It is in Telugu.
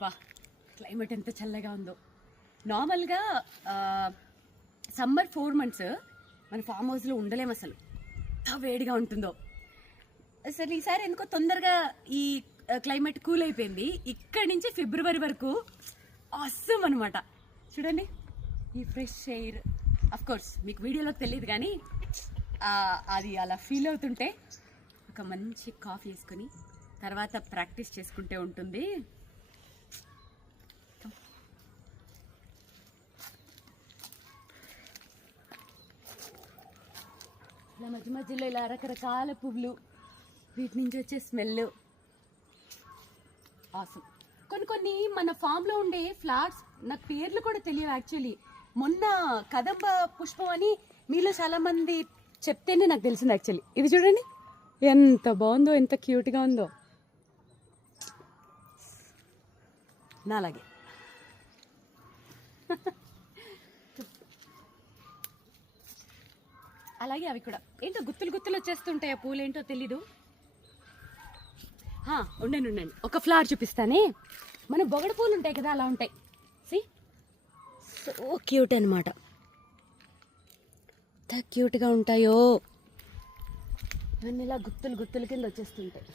వా క్లైమేట్ ఎంత చల్లగా ఉందో. నార్మల్గా సమ్మర్ 4 months మన ఫామ్ హౌస్లో ఉండలేము, అసలు ఎంత వేడిగా ఉంటుందో. అసలు ఈసారి ఎందుకో తొందరగా ఈ క్లైమేట్ కూల్ అయిపోయింది. ఇక్కడి నుంచి ఫిబ్రవరి వరకు ఆసమ్ అనమాట. చూడండి ఈ ఫ్రెష్ ఎయిర్. అఫ్ కోర్స్ మీకు వీడియోలోకి తెలియదు కానీ అది అలా ఫీల్ అవుతుంటే ఒక మంచి కాఫీ వేసుకొని తర్వాత ప్రాక్టీస్ చేసుకుంటే ఉంటుంది. ఇలా మధ్య మధ్యలో ఇలా రకరకాల పువ్వులు, వీటి నుంచి వచ్చే స్మెల్ ఆసమ్. కొన్ని మన ఫామ్లో ఉండే ఫ్లవర్స్ నాకు పేర్లు కూడా తెలియవు యాక్చువల్లీ. మొన్న కదంబ పుష్పం అని మీలో చాలామంది చెప్తేనే నాకు తెలిసింది యాక్చువల్లీ. ఇది చూడండి ఎంత బాగుందో, ఎంత క్యూట్గా ఉందో. నాలాగే అలాగే అవి కూడా ఏంటో గుత్తులు గుత్తులు వచ్చేస్తుంటాయి. ఆ పూలు ఏంటో తెలీదు. ఉండండి ఒక ఫ్లవర్ చూపిస్తానే. మన బొగడ పూలు ఉంటాయి కదా, అలా ఉంటాయి. సి సో క్యూట్ అనమాట. ఎంత క్యూట్గా ఉంటాయో. ఇవన్నీ ఇలా గుత్తులు గుత్తుల కింద వచ్చేస్తుంటాయి.